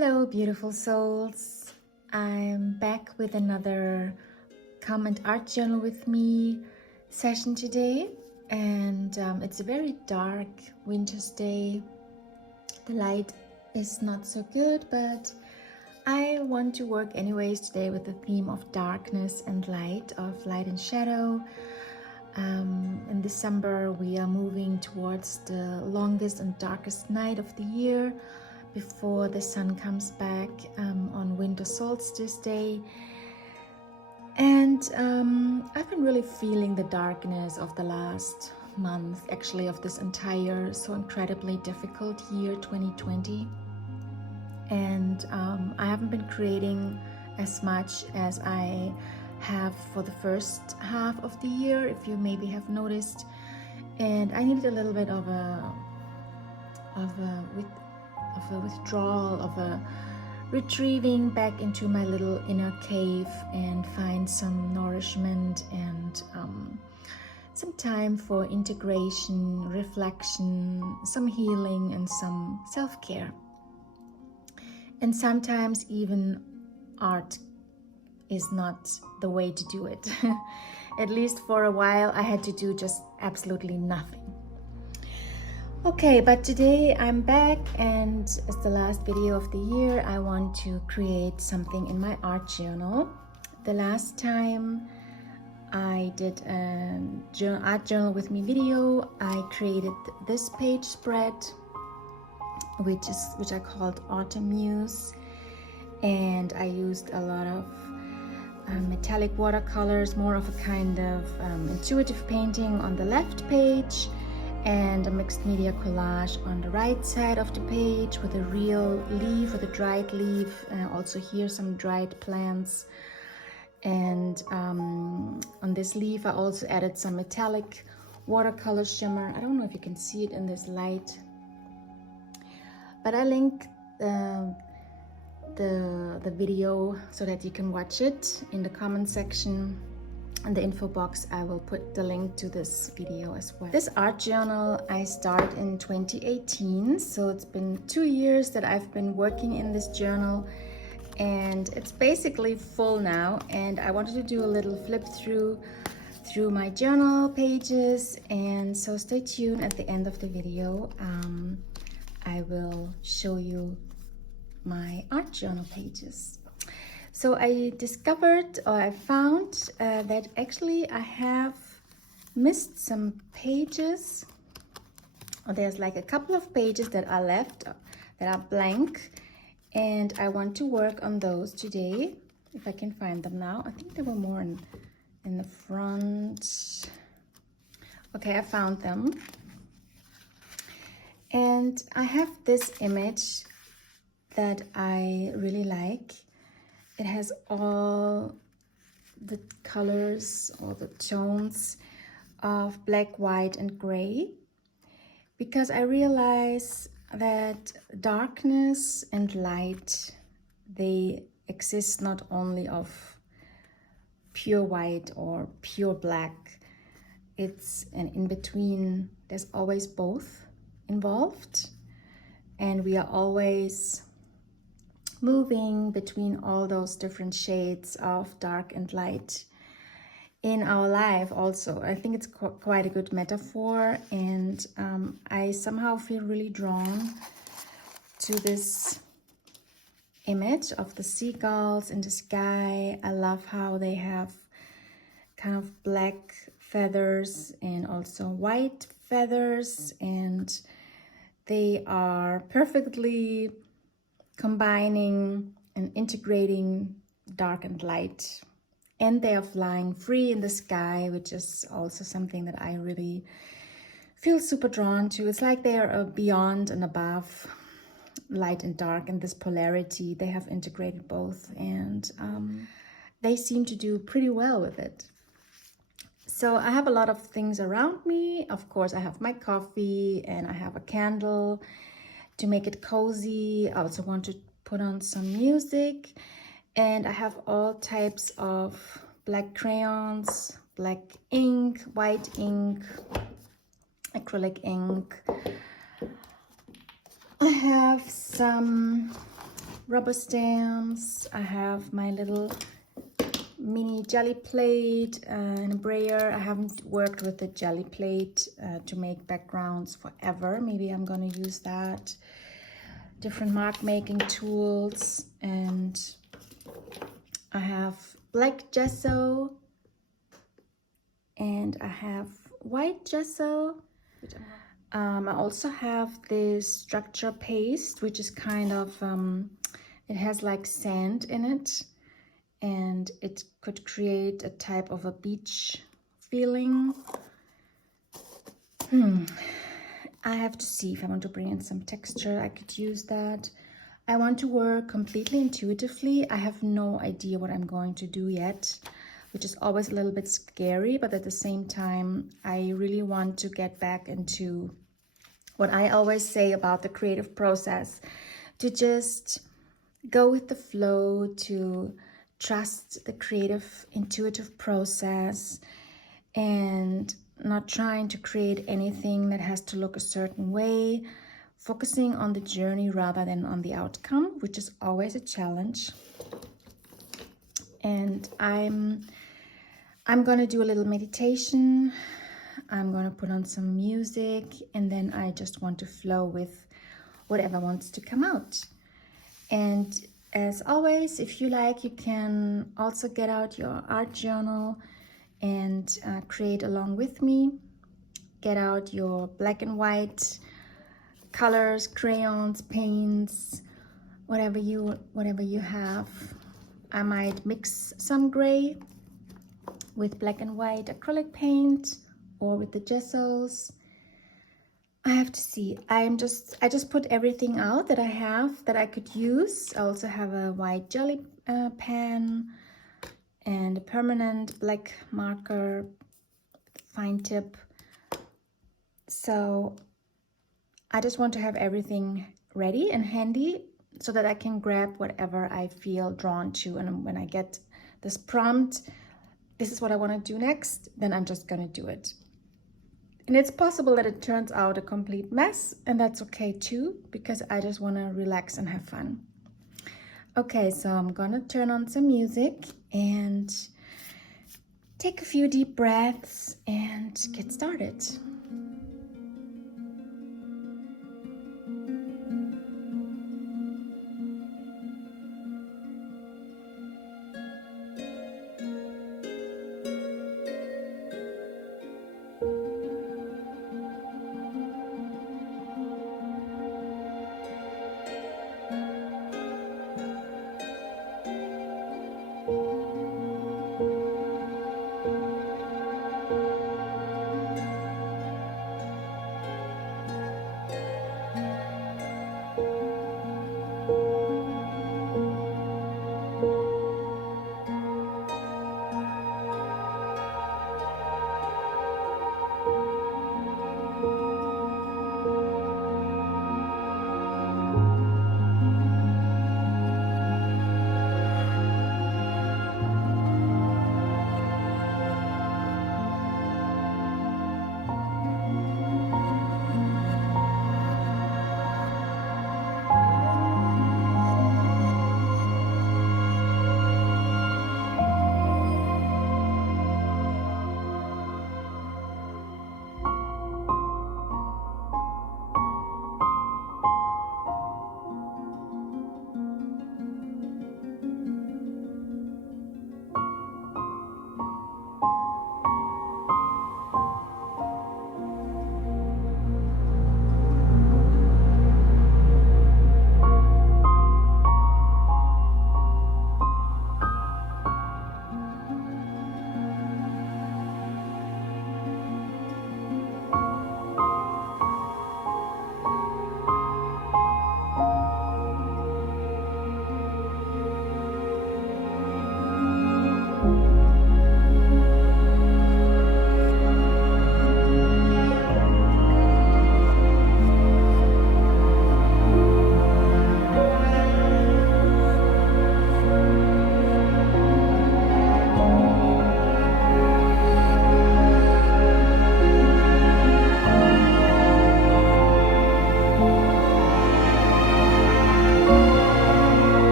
Hello, beautiful souls. I'm back with another Come and Art Journal with Me session today. And it's a very dark winter's day. The light is not so good, but I want to work anyways today with the theme of darkness and light, of light and shadow. In December, we are moving towards the longest and darkest night of the year, before the sun comes back on winter solstice day. And I've been really feeling the darkness of the last month, actually of this entire so incredibly difficult year 2020. And I haven't been creating as much as I have for the first half of the year, if you maybe have noticed. And I needed a little bit of a withdrawal, of a retrieving back into my little inner cave and find some nourishment and some time for integration, reflection, some healing and some self-care. And sometimes even art is not the way to do it. At least for a while I had to do just absolutely nothing. Okay, but today I'm back, and as the last video of the year, I want to create something in my art journal. The last time I did an art journal with me video, I created this page spread, which I called Autumn Muse, and I used a lot of metallic watercolors, more of a kind of intuitive painting on the left page, and a mixed media collage on the right side of the page with a real leaf, with a dried leaf, also here some dried plants. And on this leaf I also added some metallic watercolor shimmer. I don't know if you can see it in this light, but I link the video so that you can watch it in the comment section. In the info box I will put the link to this video as well. This art journal I started in 2018, so it's been 2 years that I've been working in this journal, and it's basically full now. And I wanted to do a little flip through my journal pages, and so stay tuned. At the end of the video I will show you my art journal pages. So I discovered, or I found that actually I have missed some pages. There's like a couple of pages that are left, that are blank, and I want to work on those today, if I can find them now. I think they were more in the front. Okay, I found them. And I have this image that I really like. It has all the colors or the tones of black, white and gray, because I realize that darkness and light, they exist not only of pure white or pure black. It's an in-between. There's always both involved, and we are always moving between all those different shades of dark and light in our life also. I think it's quite a good metaphor, and I somehow feel really drawn to this image of the seagulls in the sky. I love how they have kind of black feathers and also white feathers, and they are perfectly combining and integrating dark and light, and they are flying free in the sky, which is also something that I really feel super drawn to. It's like they are beyond and above light and dark, and this polarity, they have integrated both, and they seem to do pretty well with it. So I have a lot of things around me. Of course, I have my coffee and I have a candle to make it cozy. I also want to put on some music, and I have all types of black crayons, black ink, white ink, acrylic ink. I have some rubber stamps. I have my little mini jelly plate and a brayer. I haven't worked with the jelly plate to make backgrounds forever. Maybe I'm gonna use that. Different mark making tools, and I have black gesso and I have white gesso. I also have this structure paste, which is kind of it has like sand in it, and it could create a type of a beach feeling. I have to see if I want to bring in some texture. I could use that. I want to work completely intuitively. I have no idea what I'm going to do yet, which is always a little bit scary, but at the same time, I really want to get back into what I always say about the creative process, to just go with the flow, to trust the creative, intuitive process, and not trying to create anything that has to look a certain way, focusing on the journey rather than on the outcome, which is always a challenge. And I'm gonna do a little meditation. I'm gonna put on some music, and then I just want to flow with whatever wants to come out. And as always, if you like, you can also get out your art journal and create along with me. Get out your black and white colors, crayons, paints, whatever you have. I might mix some gray with black and white acrylic paint or with the gessos. I have to see. I just put everything out that I have that I could use. I also have a white jelly pen and a permanent black marker, fine tip. So I just want to have everything ready and handy so that I can grab whatever I feel drawn to. And when I get this prompt, this is what I want to do next, then I'm just going to do it. And it's possible that it turns out a complete mess, and that's okay too, because I just want to relax and have fun. Okay, so I'm going to turn on some music and take a few deep breaths and get started.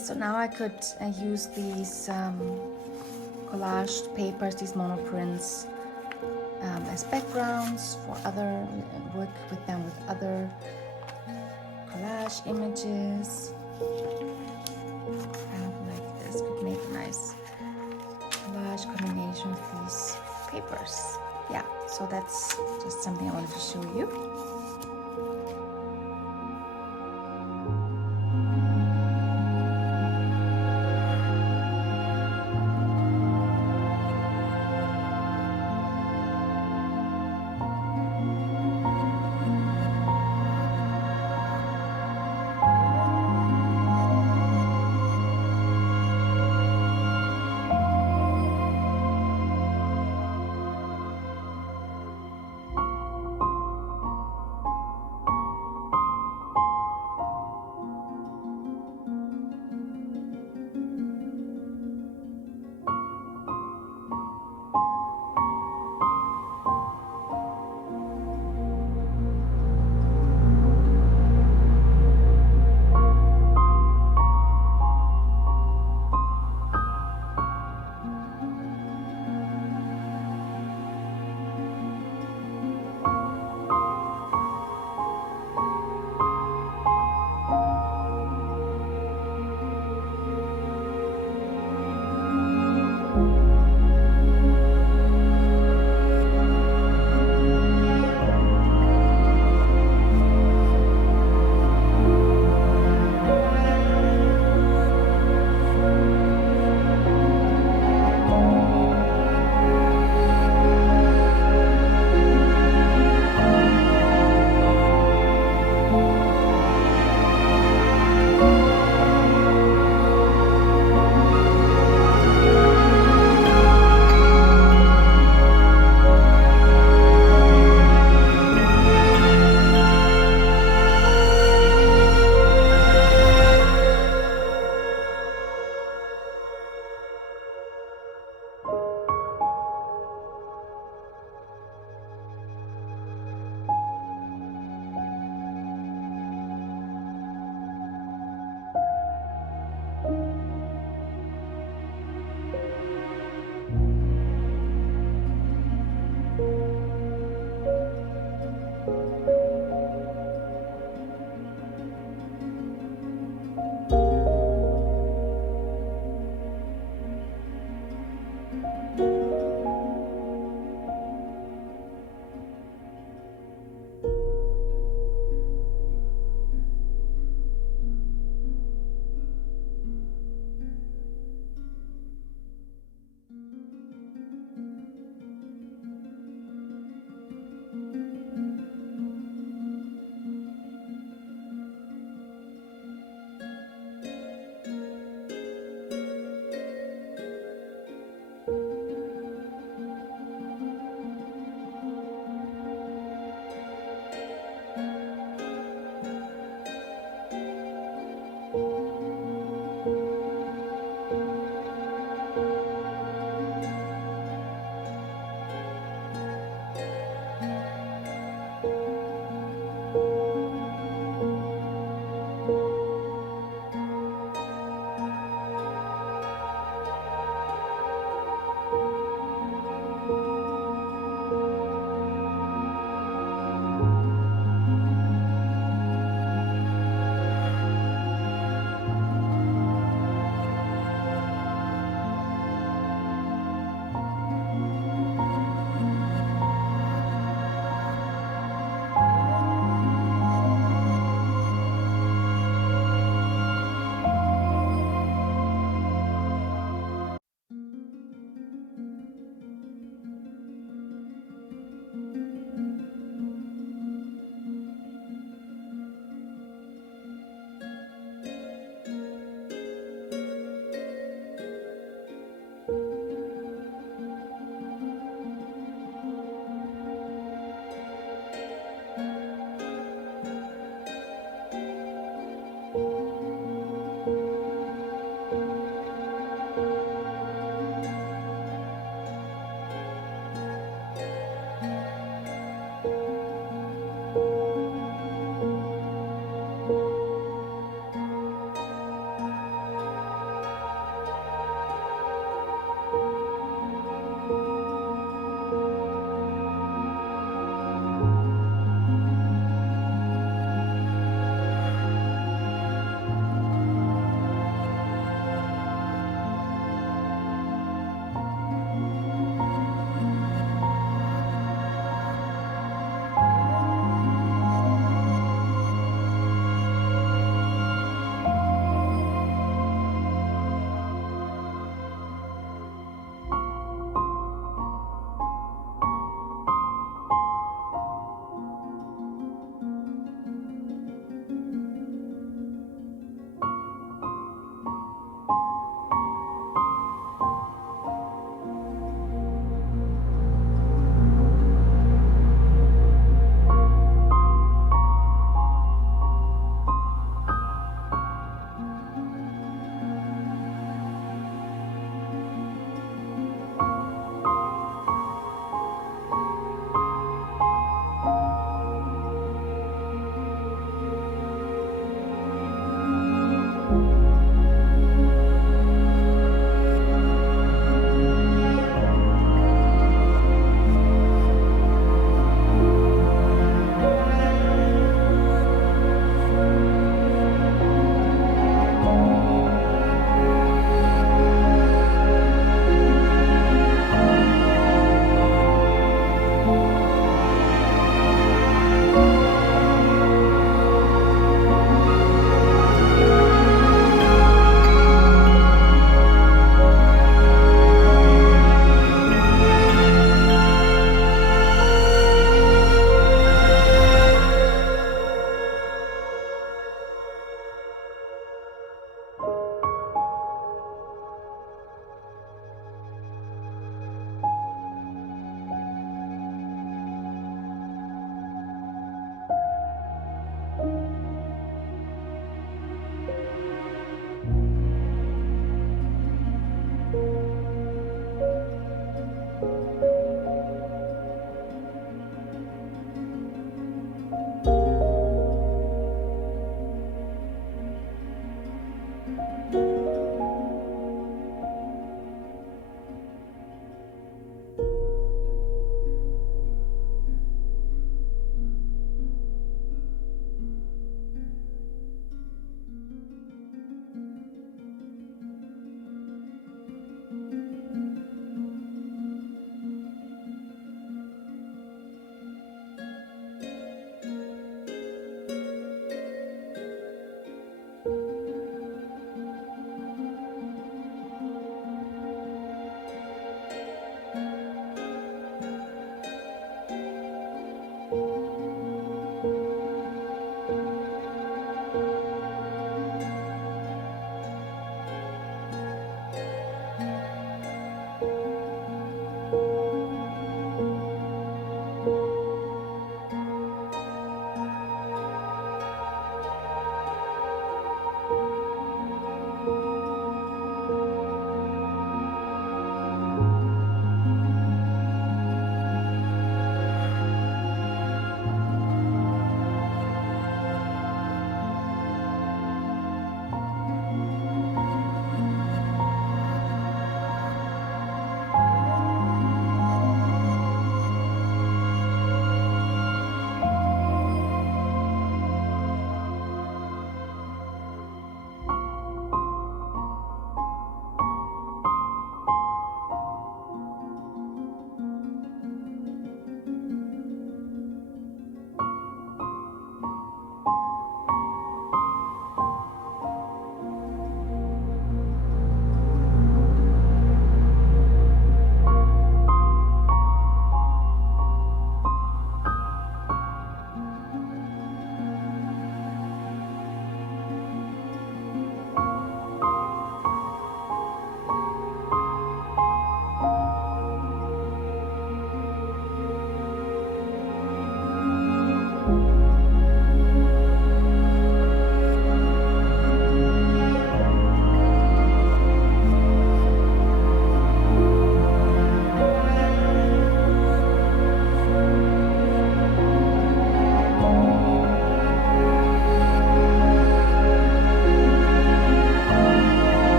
so now I could use these collaged papers, these monoprints, as backgrounds for other, work with them with other collage images. Kind of like this could make a nice collage combination of these papers. Yeah, so that's just something I wanted to show you.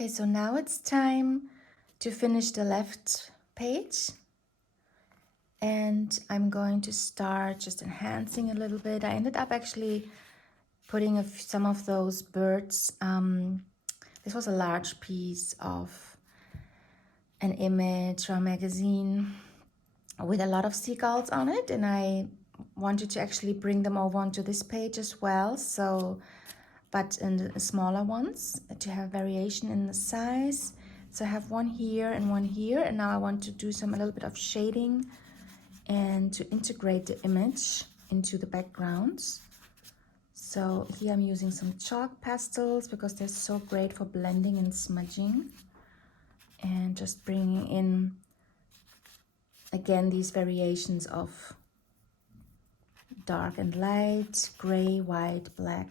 Okay, so now it's time to finish the left page. And I'm going to start just enhancing a little bit. I ended up actually putting some of those birds. This was a large piece of an image or a magazine with a lot of seagulls on it, and I wanted to actually bring them over onto this page as well. So, but in the smaller ones to have variation in the size. So I have one here and one here, and now I want to do a little bit of shading and to integrate the image into the backgrounds. So here I'm using some chalk pastels because they're so great for blending and smudging, and just bringing in again these variations of dark and light, gray, white, black.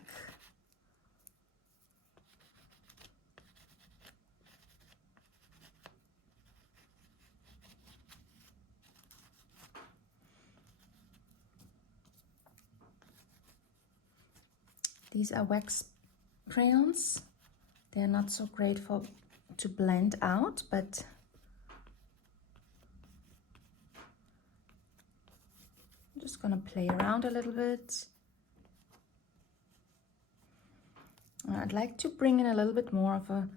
These are wax crayons. They're not so great to blend out, but I'm just gonna play around a little bit. I'd like to bring in a little bit more of a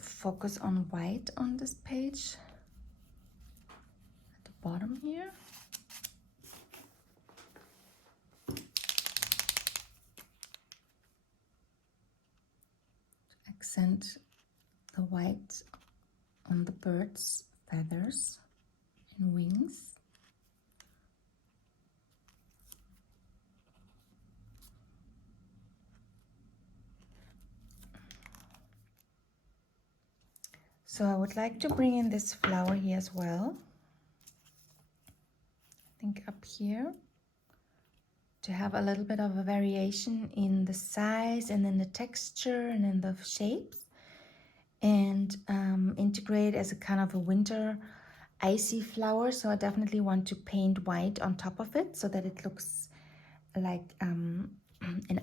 focus on white on this page at the bottom here. Accent the white on the bird's feathers and wings. So I would like to bring in this flower here as well. I think up here, to have a little bit of a variation in the size and in the texture and in the shapes, and integrate as a kind of a winter icy flower. So I definitely want to paint white on top of it so that it looks like an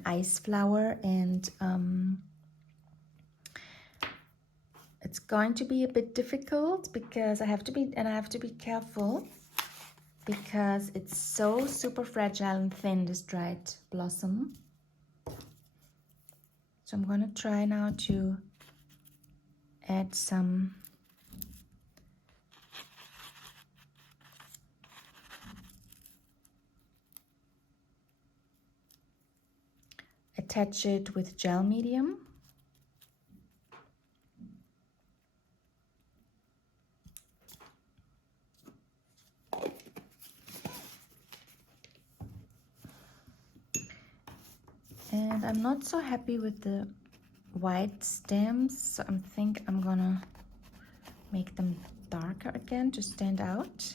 ice flower, and it's going to be a bit difficult because I have to be careful because it's so super fragile and thin, this dried blossom. So I'm going to try now to add some attach it with gel medium. And I'm not so happy with the white stems, so I think I'm gonna make them darker again to stand out.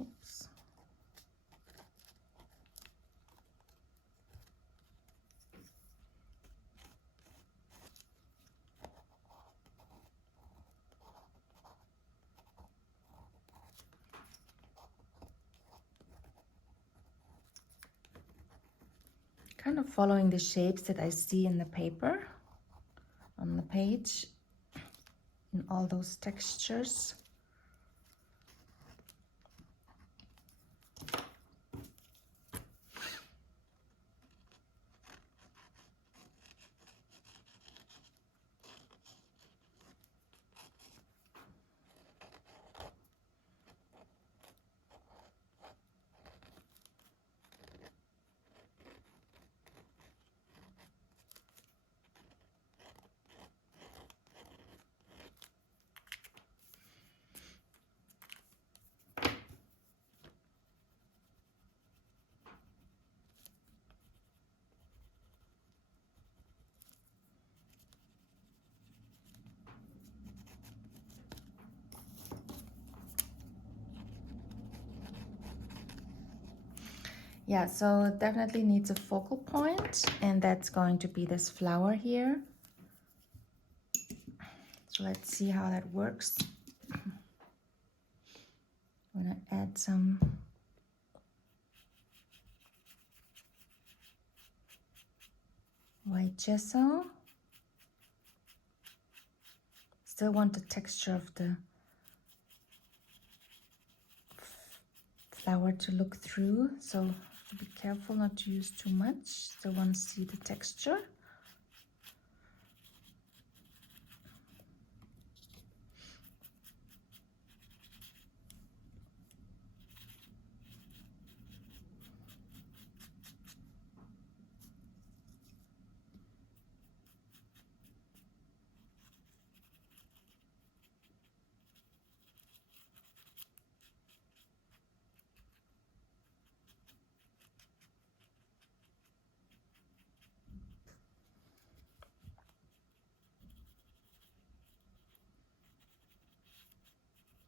Oops. Kind of following the shapes that I see in the paper on the page in all those textures. Yeah, so it definitely needs a focal point, and that's going to be this flower here. So let's see how that works. I'm gonna add some white gesso. Still want the texture of the flower to look through, so have to be careful not to use too much. Still want to see the texture.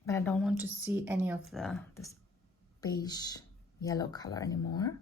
But I don't want to see any of this beige yellow color anymore.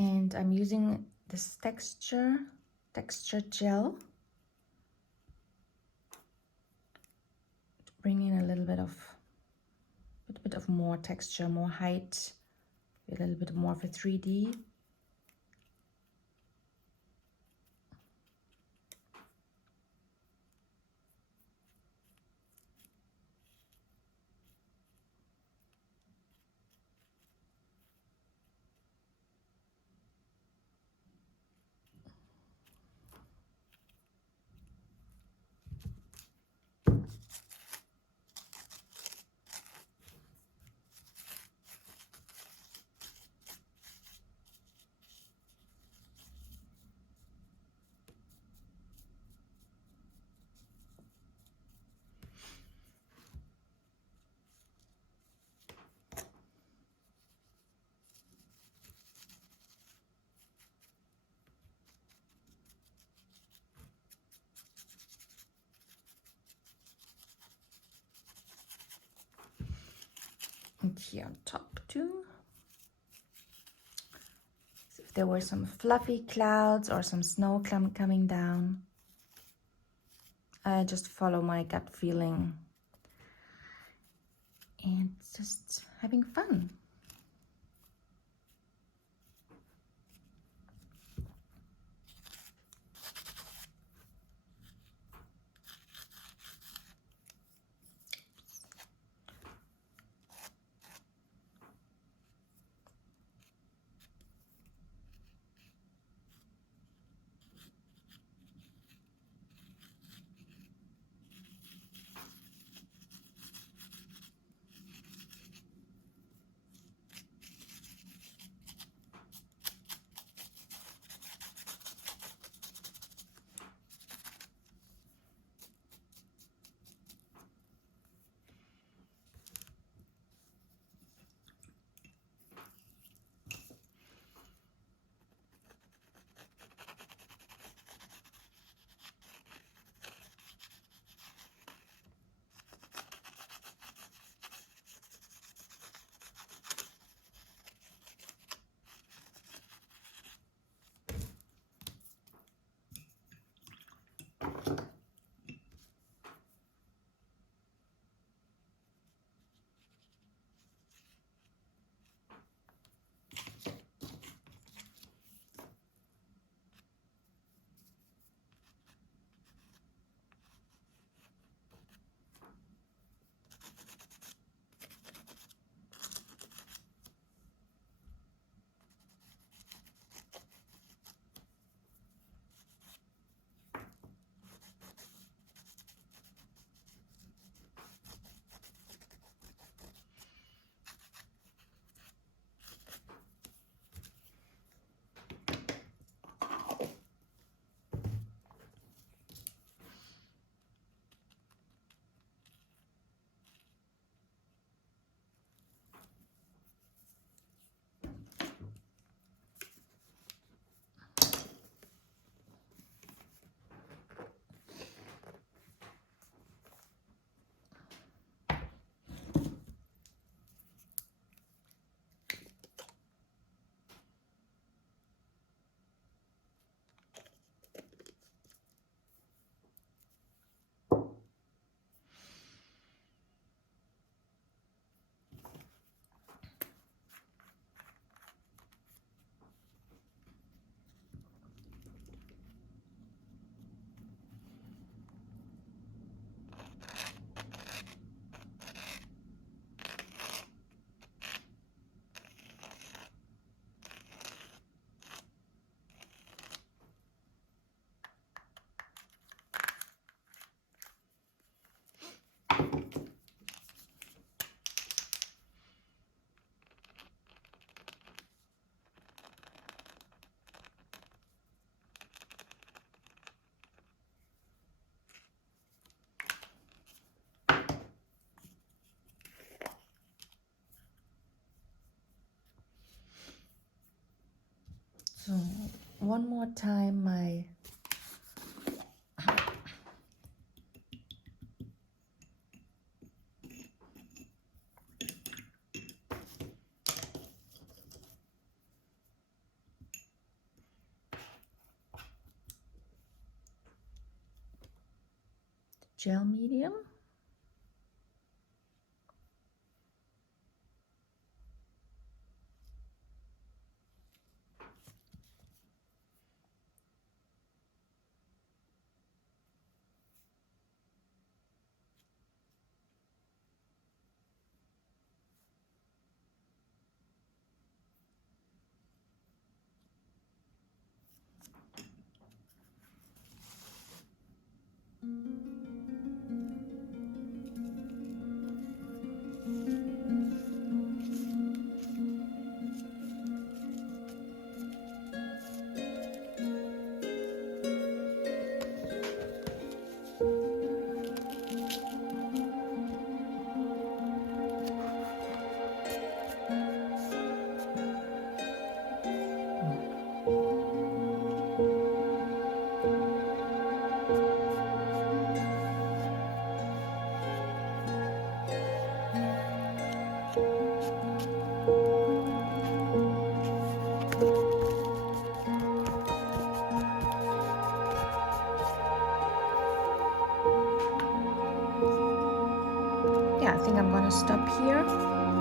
And I'm using this texture gel to bring in a little bit of more texture, more height, a little bit more of a 3D. And here on top too. So if there were some fluffy clouds or some snow coming down, I just follow my gut feeling and just having fun. So one more time my gel medium. Yeah, I think I'm gonna stop here.